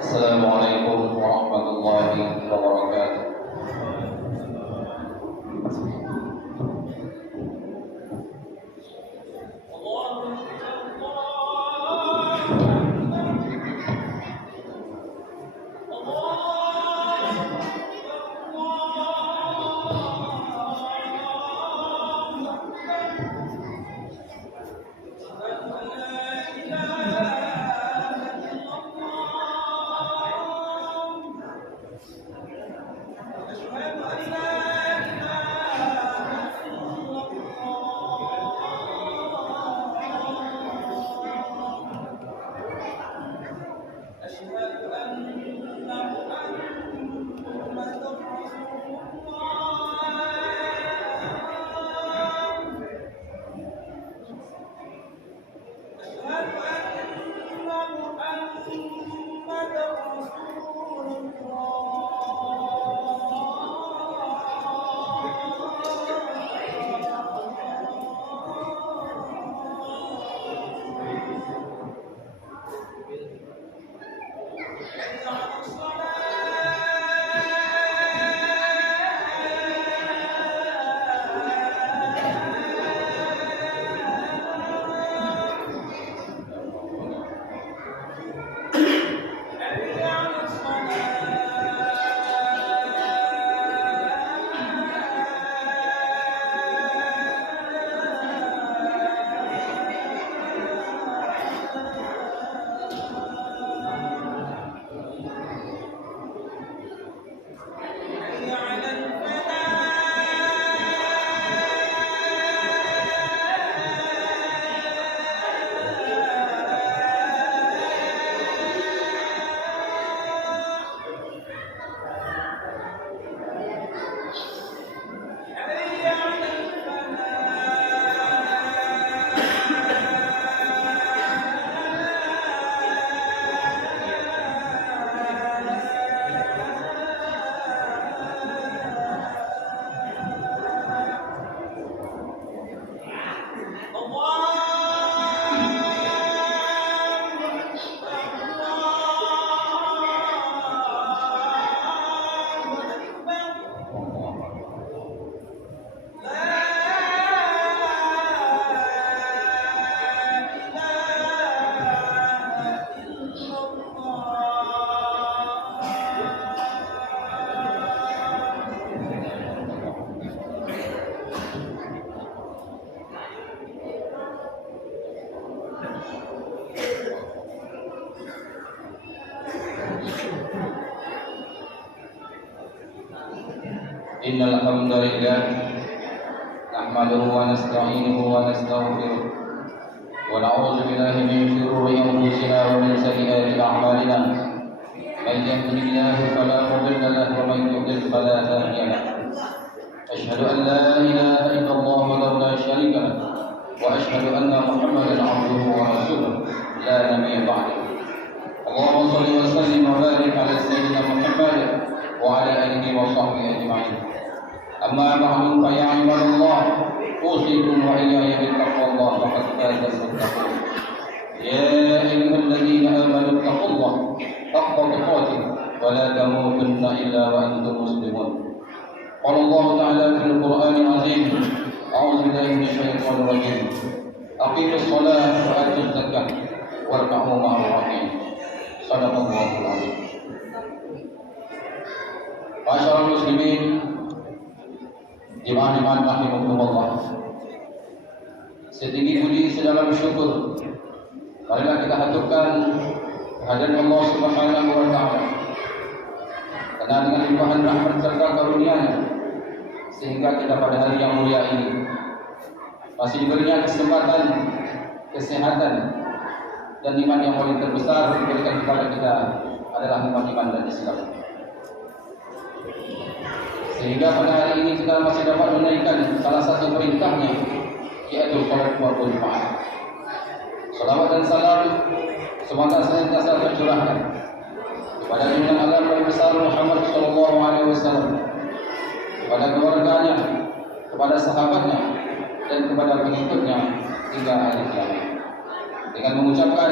Assalamualaikum warahmatullahi wabarakatuh. Innal hamdalillah nahmaduhu wa nasta'inuhu wa nastaghfiruh wa na'udzu billahi min shururi anfusina wa min sayyiati a'malina man yahdihillahu fala mudilla lahu wa man yudlil fala hadiya lahu asyhadu an la ilaha illallah wa la syarika lahu wa asyhadu anna Muhammadan 'abduhu wa rasuluh la nabiyya ba'dahu Allahumma shalli wa sallim wa barik ala sayyidina Muhammad wa ala alihi wa sahbihi ajma'in. Amma ba'du fa ya ibadallah usikum wa iyaya bittaqwallah faqad faza al-muttaqun. Ya ayyuhalladzina amanu ittaqullaha haqqa tuqatih wa la tamutunna illa wa antum muslimun. Qala Allah ta'ala fil Qur'anil 'azim. A'udzu billahi minasyaitonir rajim. Aqimus shalata wa atuz zakah warka'u ma'ar raki'in. Sadaqallahul 'azim. Masyaallah muslimin jemaah-jemaah rahimakumullah. Setinggi puji sedalam syukur marilah kita haturkan kehadiran Allah Subhanahu wa taala. Karena dengan limpahan rahmat serta karunia-Nya sehingga kita pada hari yang mulia ini masih diberinya kesempatan, kesehatan dan iman yang paling terbesar diberikan kepada kita adalah iman dan Islam. Sehingga pada hari ini kita masih dapat menaikkan salah satu perintahnya, yaitu salat berjamaah. Salawat dan salam semoga senantiasa tercurahkan kepada junjungan Allah yang besar Muhammad sallallahu alaihi wasallam, kepada keluarganya, kepada sahabatnya, dan kepada pengikutnya hingga akhir zaman. Dengan mengucapkan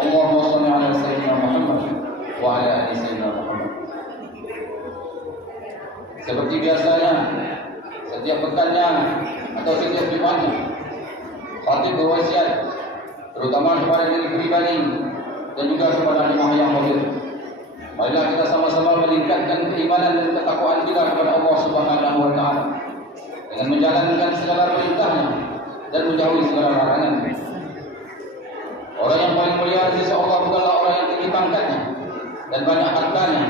Allahumma shalli ala sayyidina Muhammad wa ala ali sayyidina Muhammad. Seperti biasanya, setiap pekannya atau setiap Jumatnya, khatib berwasiat terutama kepada diri pribadi dan juga kepada jemaah yang hadir. Marilah kita sama-sama meningkatkan keimanan dan ketakwaan kita kepada Allah Subhanahu wa taala dengan menjalankan segala perintahnya dan menjauhi segala larangan. Orang yang paling mulia di sisi Allah bukanlah orang yang tinggi pangkatnya dan banyak hartanya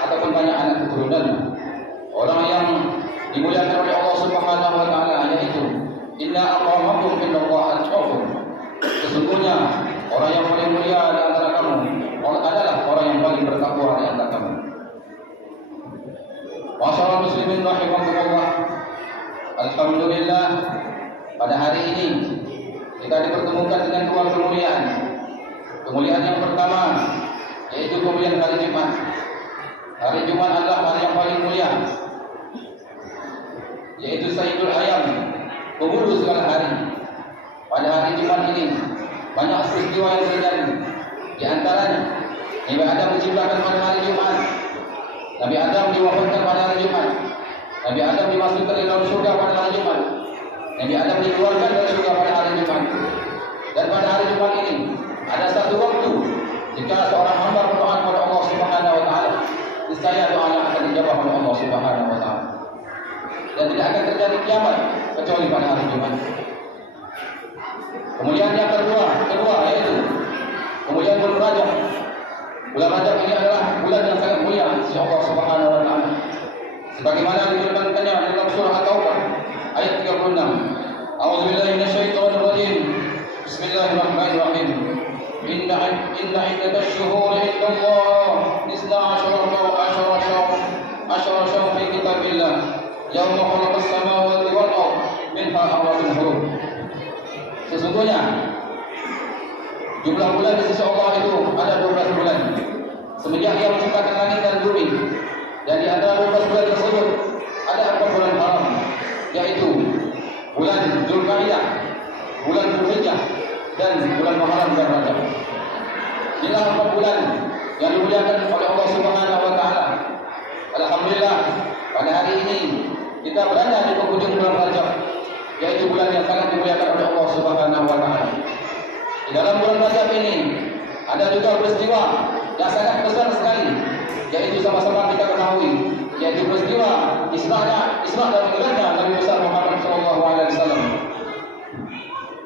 ataupun banyak anak keturunannya. Orang yang dimuliakan oleh Allah Subhanahu wa taala yaitu inna akramakum indallahi atqakum. Sesungguhnya orang yang paling mulia di antara kamu adalah orang yang paling bertakwa di antara kamu. Masyaallah muslimin rahimakumullah. Alhamdulillah, pada hari ini kita dipertemukan dengan dua kemuliaan. Kemuliaan yang pertama yaitu kemuliaan hari Jumat. Hari Jumat adalah hari yang paling mulia, yaitu Sayyidul Ayyam, penghulu segala hari. Pada hari Jumat ini banyak peristiwa yang terjadi. Di antaranya Nabi Adam diciptakan pada hari Jumat, Nabi Adam diwafatkan pada hari Jumat, Nabi Adam dimasukkan ke dalam surga pada hari Jumat, Nabi Adam dikeluarkan dari surga pada hari Jumat. Dan pada hari Jumat ini ada satu waktu jika seorang hamba berdoa kepada Allah Subhanahu wa taala, niscaya doanya akan dijawab oleh Allah Subhanahu wa taala. Dan tidak akan terjadi kiamat kecuali pada hari Jumat. Kemudian yang kedua yaitu kemudian bulan Rajab. Bulan Rajab ini adalah bulan yang sangat mulia sisi Allah Subhanahu wa taala. Sebagaimana difirmankannya dalam surah At-Taubah ayat 36. A'udzubillahi minasyaitonir rajim. Bismillahirrahmanirrahim. Inna iddatash shuhuri indallah 12 syahran fi kitabillah yauma khalaqas samawati wal ardh minha arba'atun hurum. Sesungguhnya jumlah bulan di sisi Allah itu ada 12 bulan semenjak Dia menciptakan langit dan bumi. Dan di antara 12 bulan tersebut ada 4 bulan haram, yaitu bulan Dzulqa'dah, bulan Dzulhijjah, dan bulan Muharram dan Rajab. Inilah 4 bulan yang dimuliakan oleh Allah Subhanahu wa taala. Alhamdulillah, pada hari ini kita berada di penghujung bulan Rajab, yaitu bulan yang sangat dimuliakan oleh Allah Subhanahu wa taala. Di dalam bulan Rajab ini ada juga peristiwa yang sangat besar sekali, yaitu sama-sama kita ketahui, yaitu peristiwa Isra dan Mi'rajnya Nabi besar Muhammad sallallahu alaihi wasallam.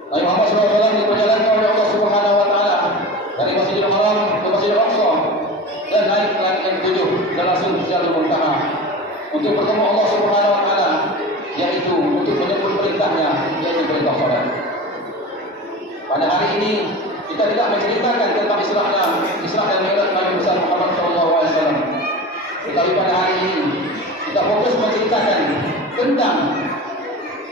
Nabi Muhammad sallallahu alaihi wasallam diperjalankan oleh Allah Subhanahu wa taala dari Masjidil Haram ke Masjidil Aqsa dan naik ke langit yang ketujuh dan langsung ke Sidratul Muntaha untuk bertemu Allah Subhanahu wa taala, yaitu untuk menyebut perintahnya, yaitu perintah salat. Pada hari ini kita tidak menceritakan tentang Isra dan Mi'raj Nabi besar Muhammad sallallahu alaihi wasallam. Tetapi pada hari ini kita fokus menceritakan tentang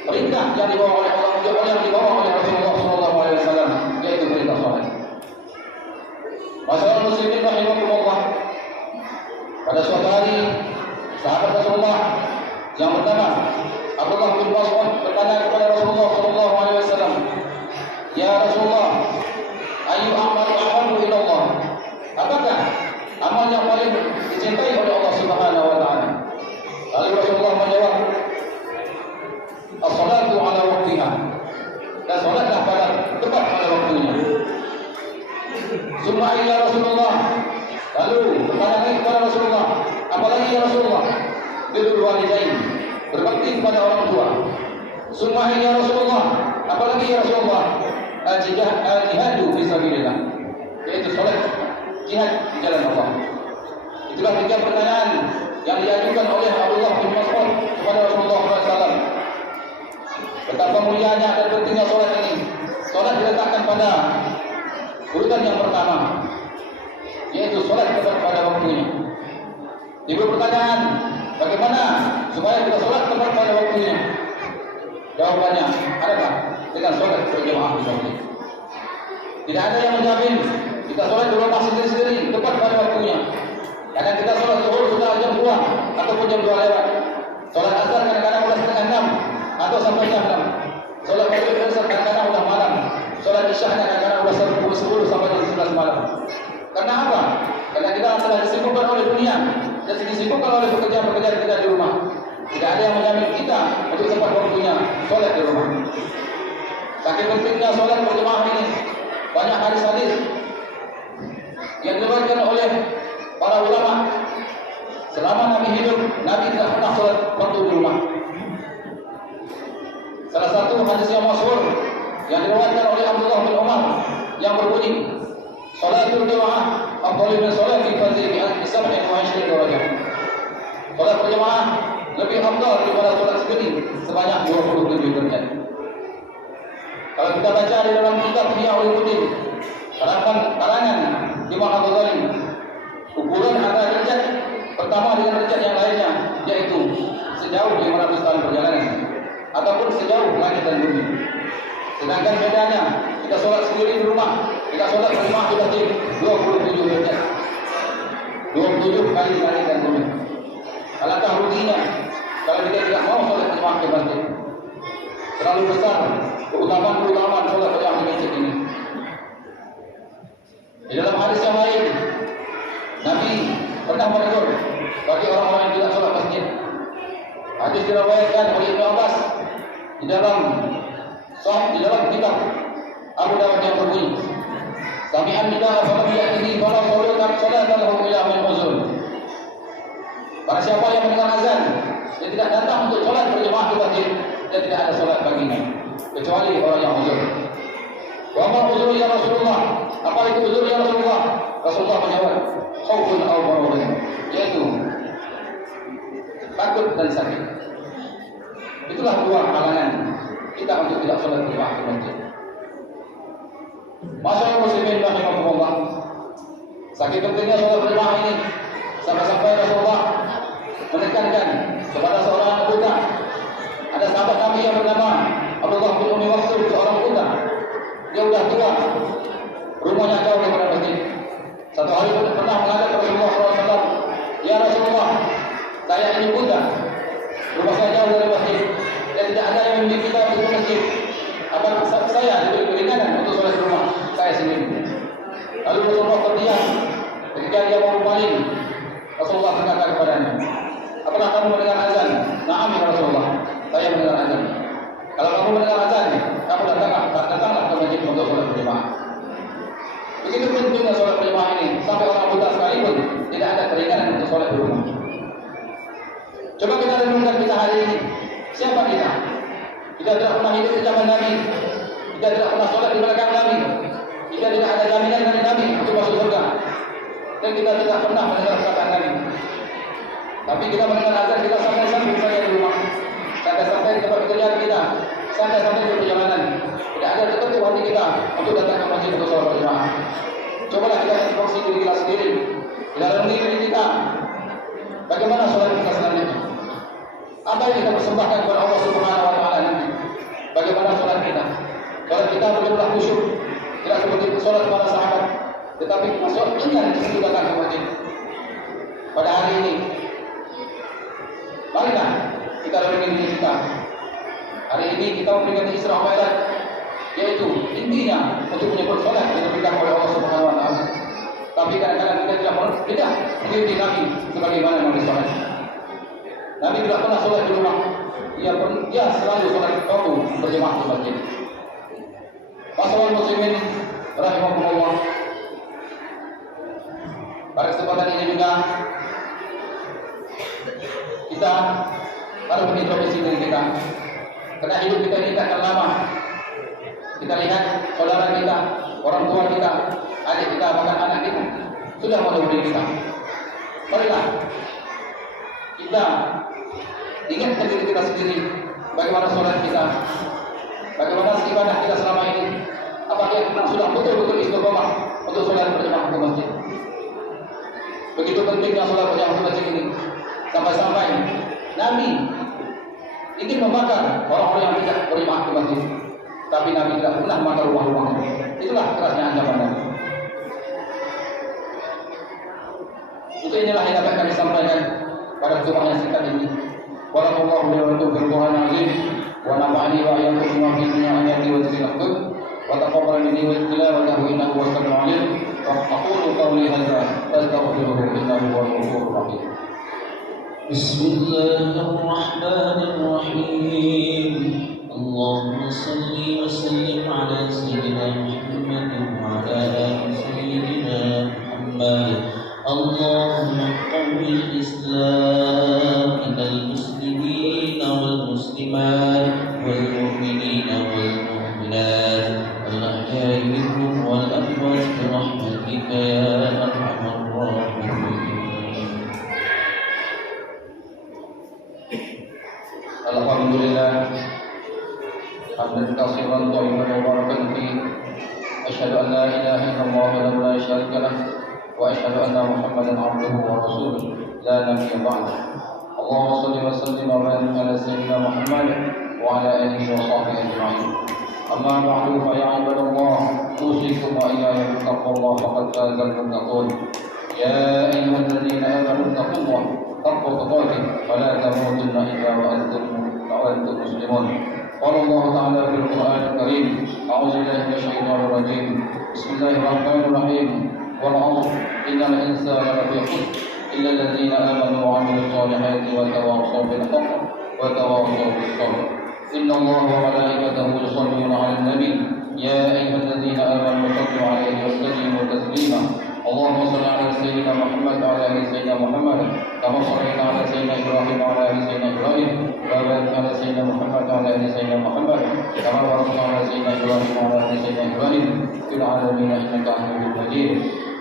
perintah yang dibawa oleh Rasulullah sallallahu alaihi wasallam, yaitu perintah salat. Masyaallah muslimin rahimakumullah. Pada suatu hari sahabat Rasulullah yang pertama Abdullah bin Mas'ud bertanya kepada Rasulullah sallallahu alaihi wasallam, "Ya Rasulullah, ayu amal ahabbu ila Allah?" Apakah amal yang paling dicintai oleh Allah Subhanahu wa taala? Lalu Rasulullah menjawab, "As-salatu ala waqtiha." Dan salatlah tepat pada waktunya. Summa ya Rasulullah. Lalu bertanya lagi kepada Rasulullah, "Apalagi ya Rasulullah?" Birrul walidain, berbakti kepada orang tua. Summa ya Rasulullah. Apalagi ya Rasulullah? Al-jihadu fi sabilillah, yaitu salat jihad di jalan Allah. Itulah 3 pertanyaan yang diajukan oleh Abdullah bin Mas'ud kepada Rasulullah SAW. Betapa mulianya dan pentingnya salat ini. Salat diletakkan pada Urutan yang pertama yaitu sholat tepat pada waktunya. Timbul pertanyaan, bagaimana supaya kita sholat tepat pada waktunya? Jawabannya adalah dengan sholat berjamaah di masjid. Tidak ada yang menjamin kita sholat di rumah sendiri-sendiri tepat pada waktunya. Kadang kita sholat zuhur sudah jam 2 ataupun jam 2 lewat. Sholat asar kadang-kadang sudah setengah 6 atau sampai jam 6. Sholat maghrib kadang-kadang sudah malam. Sholat isya kadang-kadang sudah 10 sampai jam 11 malam. Karena apa? Karena kita telah disibukkan oleh dunia dan disibukkan oleh pekerjaan-pekerjaan kita di rumah. Tidak ada yang menjamin kita untuk tepat waktunya sholat di rumah. Saking pentingnya sholat berjamaah ini, banyak hadis-hadis yang diriwayatkan oleh para ulama. Selama Nabi hidup, Nabi tidak pernah sholat waktu di rumah. Salah satu hadis yang masyhur yang diriwayatkan oleh Abdullah bin Umar yang berbunyi, "Sholatul jamaah afdhalu min sholati fardhi bi 27 darajah." Sholat berjamaah lebih afdal daripada sholat sendiri sebanyak 27 derajat. Kalau kita baca di dalam kitab Ihya Ulumuddin, karangan Imam Al-Ghazali, ukuran antara derajat pertama dengan derajat yang lainnya yaitu sejauh 500 tahun perjalanan ataupun sejauh langit dan bumi. Sedangkan bedanya kita sholat sendiri di rumah, kita sholat berjamaah di masjid 27 derajat, 27 kali langit dan bumi. Alangkah ruginya kalau kita tidak mau sholat berjamaah di masjid. Terlalu besar keutamaan sholat berjamaah di masjid ini. Di dalam hadis yang lain, Nabi pernah menegur bagi orang-orang yang tidak sholat masjid. Hadis diriwayatkan oleh Ibnu Abbas di dalam kitab Abu Dawud yang berbunyi, "Sami'an nida falam ya'tihi fala sholatan lahu illa min uzur." Barang siapa yang mendengar azan dan tidak datang untuk sholat berjamaah di masjid, dan tidak ada sholat baginya kecuali orang yang uzur. Wa ma uzur ya Rasulullah? Apa itu uzur ya Rasulullah? Rasulullah menjawab, "Khaufun aw maradun," yaitu takut dan sakit. Itulah dua halangan kita untuk tidak sholat berjamaah di masjid. Masyaallah muslimin rahimakumullah. Sakit pentingnya sholat berjamaah ini sampai-sampai Rasulullah menekankan kepada seorang anak buta. Ada sahabat Nabi yang bernama Abdullah bin Umi Maktum, seorang buta. Dia sudah tua, rumahnya jauh daripada masjid. Satu hari pernah menghadap Rasulullah SAW, "Ya Rasulullah, saya ini buta, rumah saya jauh dari masjid, dan tidak ada yang membimbing kita untuk masjid. Apakah saya diberi keringanan untuk sholat di rumah saya sendiri?" Lalu Rasulullah terdiam. Ketika dia mau berpaling, Rasulullah berkata kepadanya, "Apakah kamu mendengar azan?" "Na'am ya Rasulullah, saya mendengar azan." "Kalau kamu mendengar azan, kamu datanglah ke masjid untuk sholat berjamaah." Begitu pentingnya sholat berjamaah ini, sampai orang buta sekalipun tidak ada keringanan untuk sholat di rumah. Coba kita renungkan kita hari ini, siapa kita? Kita tidak pernah hidup di zaman Nabi, kita tidak pernah sholat di belakang Nabi, kita tidak ada jaminan dari Nabi untuk masuk surga, dan kita tidak pernah mendengar perkataan Nabi. Tapi kita mendengar azan, kita sampai-sampai saja di rumah, sampai-sampai di tempat pekerjaan kita, sampai-sampai di perjalanan. Tidak ada tertentu hati kita untuk datang ke masjid untuk sholat berjamaah. Cobalah kita introspeksi diri kita sendiri, dalam diri kita, bagaimana sholat kita selanjutnya? Apa yang kita persembahkan kepada Allah Subhanahu Wa Taala nanti? Bagaimana sholat kita? Sholat kita benar-benar khusyuk, tidak seperti sholat para sahabat, tetapi kita sholat ingat kita datang ke masjid. Pada hari ini, marilah kita renungin diri kita. Hari ini kita memberikan Isra Mi'raj, yaitu intinya untuk menyebut sholat yang diperintahkan oleh Allah Subhanahu Wa Taala. Tapi kadang-kadang kita tidak mengikuti Nabi sebagaimana Nabi sholat. Nabi tidak pernah sholat di rumah. Dia selalu sholat waktu berjamaah di masjid. Masalah muslimin rahimahumullah. Pada kesempatan ini juga kita harus mengintrospeksi diri kita. Karena hidup kita ini tak akan lama. Kita lihat saudara kita, orang tua kita, adik kita, bahkan anak kita sudah mendahului kita. Marilah kita ingatkan diri kita sendiri, bagaimana sholat kita, bagaimana ibadah kita selama ini. Apakah sudah betul-betul istiqomah untuk sholat berjamaah ke masjid? Begitu pentingnya sholat berjamaah ke masjid ini. Sampai-sampai Nabi ingin membakar orang-orang yang tidak berjamaah ke masjid, tapi Nabi tidak pernah membakar rumah-rumahnya. Itulah kerasnya ancaman Nabi. Untuk inilah yang dapat kami sampaikan pada Jumat yang singkat ini. Wallahu bi'alaikum fil Qur'an azim wa nafa'ani wa iyyakum bima fihi min ayati wa dzikr wa taqabbal minni wa tilawatahu innahu huwas samiul 'alim. Wa aqulu qawli hadza fastaghfiruhu innahu huwal ghafurur rahim. Bismillahirrahmanirrahim. Allahumma salli wa sallim ala sayyidina Muhammad wa ala ali sayyidina Muhammad. Allahumma qawwil Islam minal muslimin wal muslimat wal mu'minin wal mu'minat wal ahya'i minhum wal amwat bi rahmatika ya arhamar rahimin. Alhamdulillah hamdan katsiran thayyiban mubarakan fi asyhadu an la ilaha illallah wa la syarika lah wa asyhadu anna Muhammadan abduhu wa rasuluh la nabiyya ba'da. Allahumma shalli wa sallim wa barik ala sayyidina Muhammad wa ala alihi wa sahbihi ajma'in. Amma ba'du fa ya ibadallah usikum wa iyaya bittaqwallah faqad fazal muttaqun. Ya ayyuhalladzina amanu taqullaha haqqa tuqatih wa la tamutunna illa wa antum muslimun. Qala Allah Ta'ala fil Qur'anil Karim, a'udzu billahi minasy syaithanir rajim. Bismillahirrahmanirrahim. Wal 'ashr innal insana lafi khusr illa alladzina amanu wa 'amilus solihati wa tawassaw bil haqq wa tawassaw bis sabr. Inna Allaha wa malaikatahu yusholluna 'alan nabi ya ayyuhalladzina amanu sallu 'alaihi wa sallimu taslima. Allahumma shalli 'ala sayyidina Muhammad wa 'ala ali sayyidina Muhammad kama shallaita 'ala sayyidina Ibrahim wa 'ala ali sayyidina Ibrahim wa barik 'ala sayyidina Muhammad wa 'ala ali sayyidina Muhammad kama barakta 'ala sayyidina Ibrahim wa 'ala ali sayyidina Ibrahim fil 'alamin innaka Hamidum Majid.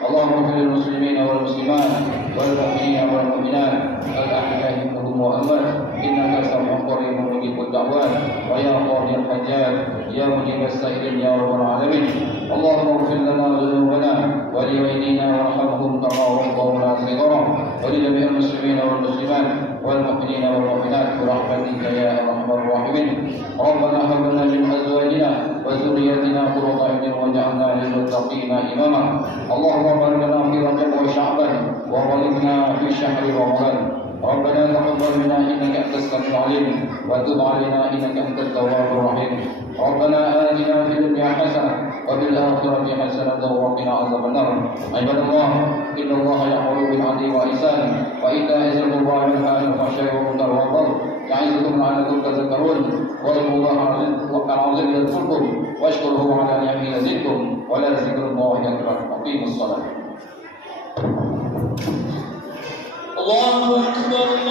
Allahumma ighfir lil muslimina wal muslimat wal mu'minina wal mu'minat al ahya'i minhum wa amwat innaka sami'un qaribun mujibud da'wat wa ya qadhil hajat ya mujibas sa'ilin ya rabbal alamin. Allahumma ighfir lana dhunubana wa li walidina warhamhum kama rabbawna shighara wa li jami'il muslimina wal muslimat wal mu'minina wal mu'minat bi rahmatika ya arhamar rahimin. Rabbana hab lana min azwajina wa dhurriyyatina qurrata a'yunin waj'alna lil muttaqina imama. Allahumma barik lana fi Rajab wa Sya'ban wa balighna fi syahri Ramadan. ربنا تقبل منا انك انت السميع العليم وتب علينا انك انت التواب الرحيم. ربنا آتنا في الدنيا حسنه وفي الاخره حسنه وقنا عذاب النار. عباد الله ان الله يأمر بالعدل والإحسان وإيتاء ذي القربى وينهى عن الفحشاء والمنكر والبغي يعظكم لعلكم تذكرون. واذكروا الله العظيم يذكركم واشكروه على نعمه يزدكم ولذكر الله اكبر. أقيموا الصلاة. Allahu Akbar.